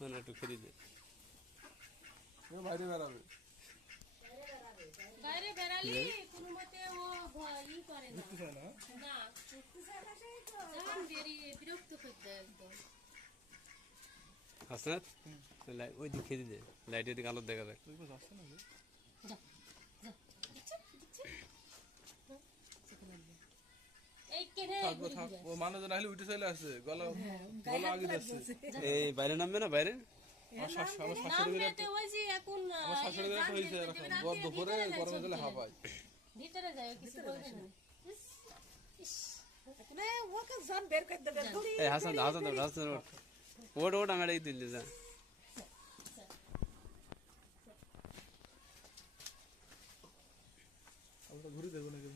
মানে একটু খেতে দে। বাইরে বেড়াবে, বাইরে বেড়ালি কোনো মতে ও ই করে না, না যখন বিরক্ত করতে একদম। হাসনাত ওই দিক খেতে দে, লাইটের দিকে আলো দেখা যায়। মানুষজন আসলে উঠে চলে আসছে, গলা গলা আগে যাচ্ছে। এই বাইরে নামবে না বাইরে? আমার শাশুড়ি হয়েছে এরকম দুপুরে গরমে জলে হাঁপায়। ভিতরে যায় কিছু বলবে না। এই হাসান হাসান হাসান ওট ওট আমার এই দিল্লি যা। আমরা ঘুরে দেখবো নাকি?